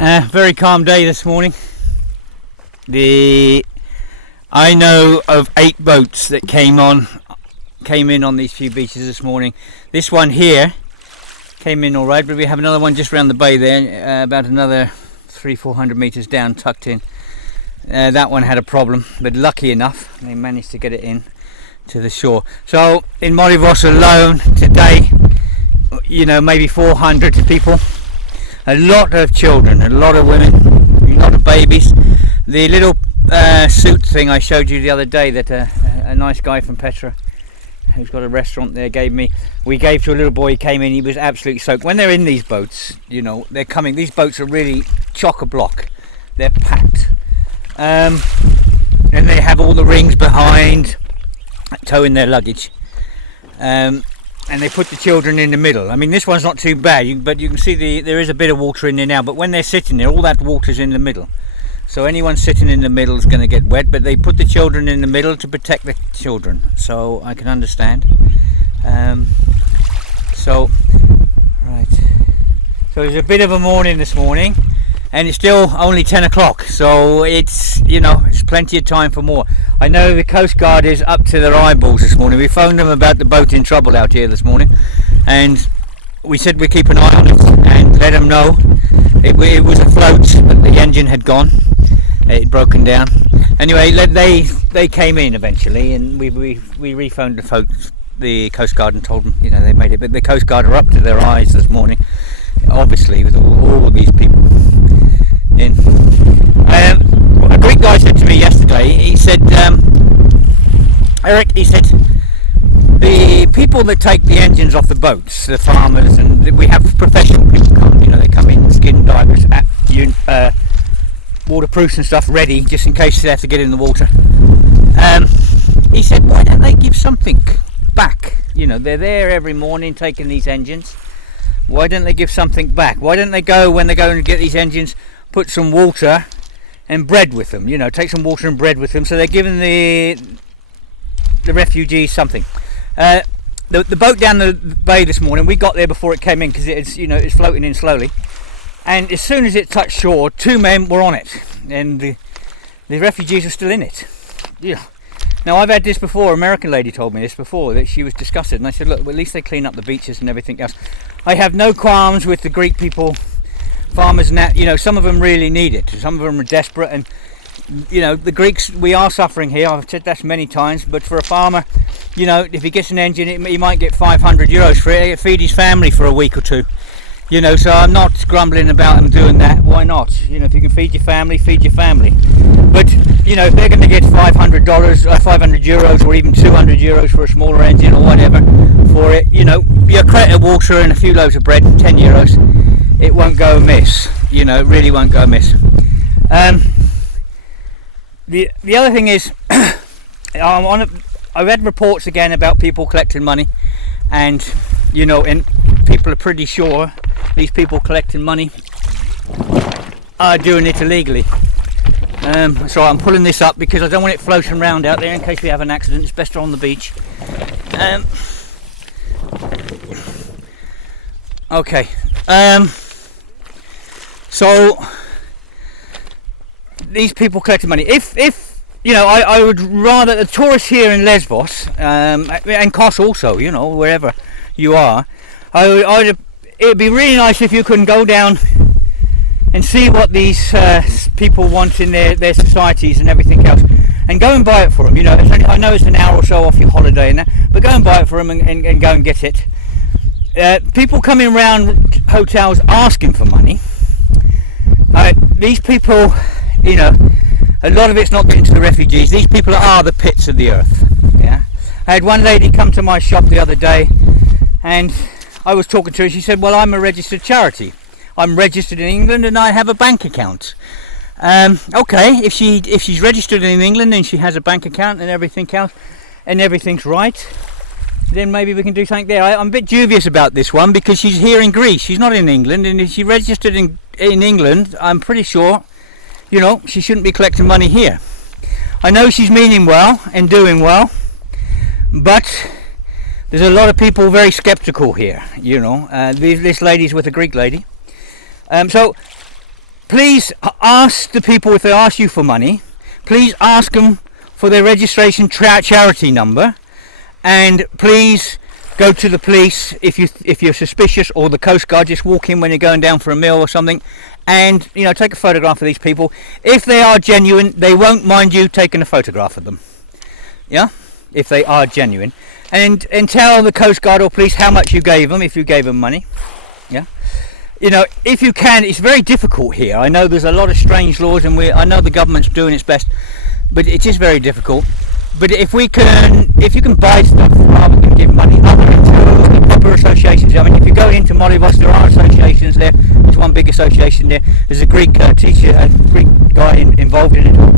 Very calm day this morning. I know of 8 boats that came in on these few beaches this morning. This one here came in all right, but we have another one just around the bay there, about another 300-400 meters down, tucked in. That one had a problem, but lucky enough they managed to get it in to the shore. So in Lesvos alone today, maybe 400 people. A lot of children, a lot of women, a lot of babies. The little suit thing I showed you the other day that a nice guy from Petra, who's got a restaurant there, we gave to a little boy. He came in, he was absolutely soaked. When they're in these boats, they're coming, these boats are really chock-a-block. They're packed. And they have all the rings behind, towing their luggage. And they put the children in the middle. I mean, this one's not too bad, but you can see there is a bit of water in there now. But when they're sitting there, all that water's in the middle. So anyone sitting in the middle is going to get wet. But they put the children in the middle to protect the children. So I can understand. So it's a bit of a morning this morning, and it's still only 10 o'clock. So it's it's plenty of time for more. I know the Coast Guard is up to their eyeballs this morning. We phoned them about the boat in trouble out here this morning, and we said we'd keep an eye on it and let them know it was afloat, but the engine had gone. It had broken down. Anyway, they came in eventually, and we rephoned the Coast Guard and told them they made it. But the Coast Guard are up to their eyes this morning, obviously, with all of these people in. A Greek guy said to me yesterday, he said, Eric, he said, the people that take the engines off the boats, the farmers, and we have professional people come, they come in, skin divers, waterproofs and stuff ready, just in case they have to get in the water. He said, why don't they give something back? They're there every morning taking these engines. Why don't they give something back? Why don't they go, when they go and get these engines, put some water and bread with them, take some water and bread with them, so they're giving the refugees something. The boat down the bay this morning, we got there before it came in, because it's floating in slowly, and as soon as it touched shore, 2 men were on it, and the refugees were still in it. Now I've had this before, American lady told me this before, that she was disgusted, and I said, look, well, at least they clean up the beaches and everything else. I have no qualms with the Greek people, farmers and that, some of them really need it, some of them are desperate, and the Greeks, we are suffering here. I've said that many times, but for a farmer, if he gets an engine, he might get 500 euros for it, feed his family for a week or two, so I'm not grumbling about them doing that. Why not? If you can feed your family, but if they're going to get $500, 500 euros, or even 200 euros for a smaller engine or whatever for it, your crate of water and a few loaves of bread, 10 euros, it won't go amiss. It really won't go amiss. The other thing is, I read reports again about people collecting money, and and people are pretty sure these people collecting money are doing it illegally. So I'm pulling this up because I don't want it floating around out there in case we have an accident. It's best on the beach. Okay. So these people collecting money. If I would rather the tourists here in Lesvos, and Kos also, wherever you are, it'd be really nice if you can go down and see what these people want in their societies and everything else, and go and buy it for them. I know it's an hour or so off your holiday and that, but go and buy it for them and go and get it. People coming around hotels asking for money. These people, a lot of it's not getting to the refugees. These people are the pits of the earth. Yeah, I had one lady come to my shop the other day, and I was talking to her. She said, well, I'm a registered charity. I'm registered in England and I have a bank account. Okay, if she's registered in England and she has a bank account and everything else, and everything's right, then maybe we can do something there. I'm a bit dubious about this one because she's here in Greece. She's not in England, and if she registered in England, I'm pretty sure, she shouldn't be collecting money here. I know she's meaning well and doing well, but there's a lot of people very skeptical here. This lady's with a Greek lady. So please ask the people, if they ask you for money, please ask them for their registration charity number, and please go to the police if you're suspicious, or the Coast Guard. Just walk in when you're going down for a meal or something, and take a photograph of these people. If they are genuine, they won't mind you taking a photograph of them. Yeah, if they are genuine, and tell the Coast Guard or police how much you gave them, if you gave them money. Yeah, if you can. It's very difficult here. I know there's a lot of strange laws, and I know the government's doing its best, but it is very difficult. But if you can buy stuff rather than give money, other into the proper associations. I mean, if you go into Lesvos, there are associations there. There's one big association there. There's a Greek teacher, a Greek guy involved in it all.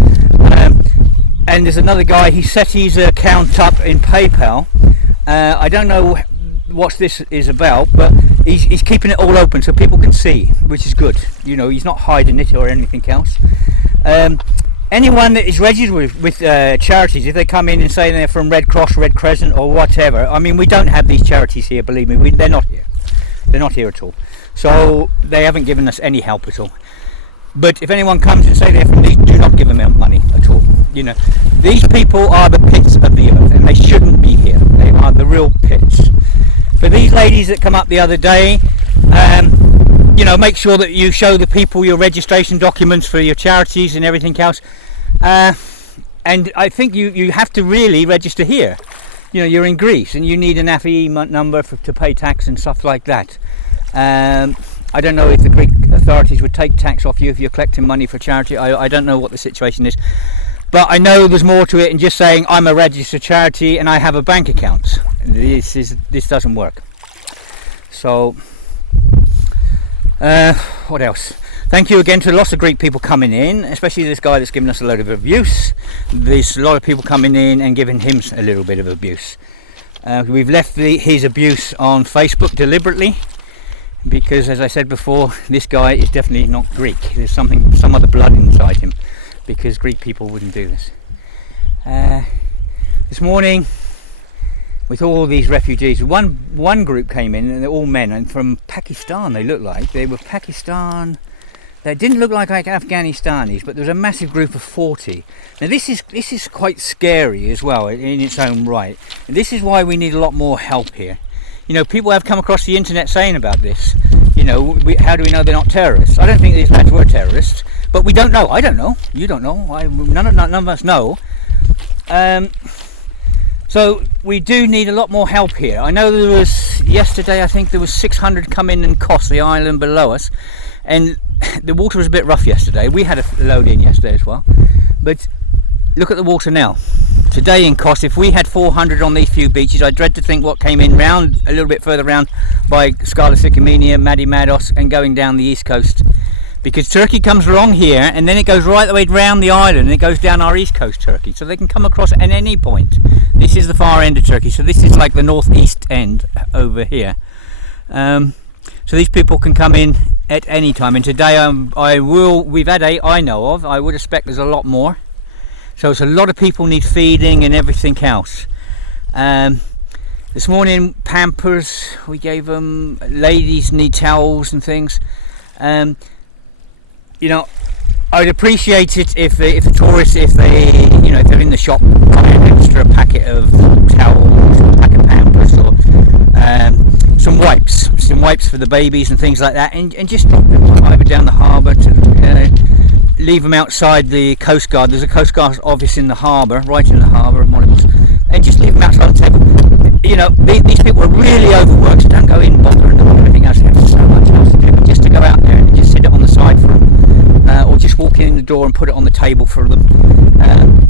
And there's another guy. He set his account up in PayPal. I don't know what this is about, but he's keeping it all open so people can see, which is good. He's not hiding it or anything else. Anyone that is registered with charities, if they come in and say they're from Red Cross, Red Crescent or whatever, I mean, we don't have these charities here, believe me, they're not here. They're not here at all. So they haven't given us any help at all. But if anyone comes and say they're from these, do not give them money at all. These people are the pits of the earth, and they shouldn't be here. They are the real pits. For these ladies that come up the other day, make sure that you show the people your registration documents for your charities and everything else. And I think you have to really register here. You're in Greece and you need an FEE number to pay tax and stuff like that. I don't know if the Greek authorities would take tax off you if you're collecting money for charity. I don't know what the situation is. But I know there's more to it than just saying I'm a registered charity and I have a bank account. This doesn't work. So what else? Thank you again to lots of Greek people coming in, especially this guy that's given us a load of abuse. There's a lot of people coming in and giving him a little bit of abuse. We've left his abuse on Facebook deliberately because, as I said before, this guy is definitely not Greek. There's some other blood inside him, because Greek people wouldn't do this. This morning, with all these refugees, one group came in, and they're all men, and from Pakistan. They looked like they were Pakistan. They didn't look like Afghanistanis, but there was a massive group of 40. Now this is quite scary as well in its own right. And this is why we need a lot more help here. People have come across the internet saying about this. How do we know they're not terrorists? I don't think these lads were terrorists, but we don't know. I don't know. You don't know. None of us know. So we do need a lot more help here. I know yesterday, I think there was 600 come in and Kos, the island below us, and the water was a bit rough yesterday. We had a load in yesterday as well, but look at the water now. Today in Kos, if we had 400 on these few beaches, I dread to think what came in round a little bit further round by Skala Sikamenia, Madi Mados, and going down the east coast, because Turkey comes along here and then it goes right the way round the island and it goes down our east coast Turkey, so they can come across at any point. This is the far end of Turkey, so this is like the northeast end over here. So these people can come in at any time, and today we've had 8 I know of. I would expect there's a lot more. So it's a lot of people need feeding and everything else. This morning, Pampers, we gave them. Ladies need towels and things. I'd appreciate it if the tourists, if they're in the shop, buy an extra packet of towels, or a packet of Pampers, or some wipes for the babies and things like that, and just drop them either down the harbour to leave them outside the Coast Guard. There's a Coast Guard office in the harbour, right in the harbour at Molybus, and just leave them outside the table. These people are really overworked, so don't go in bothering them or anything else. They have so much else to do, but just to go out there and just sit it on the side for them, or just walk in the door and put it on the table for them.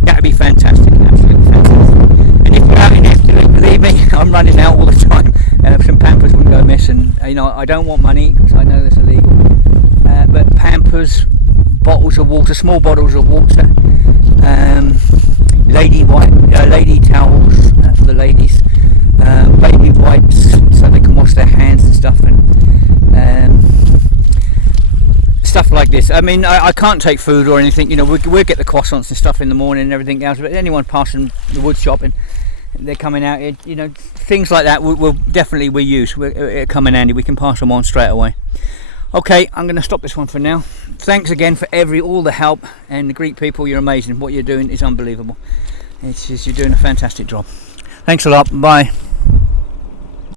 That would be fantastic, absolutely fantastic. And if you're out in Italy, believe me, I'm running out all the time. Some Pampers wouldn't go amiss, and I don't want money because I know that's illegal. But Pampers, bottles of water, small bottles of water, lady towels for the ladies, baby wipes so they can wash their hands and stuff, and stuff like this. I mean, I can't take food or anything. We'll get the croissants and stuff in the morning and everything else. But anyone passing the wood shop and they're coming out, things like that we use. It'll come in handy. We can pass them on straight away. Okay, I'm going to stop this one for now. Thanks again for all the help, and the Greek people, you're amazing. What you're doing is unbelievable. You're doing a fantastic job. Thanks a lot. Bye.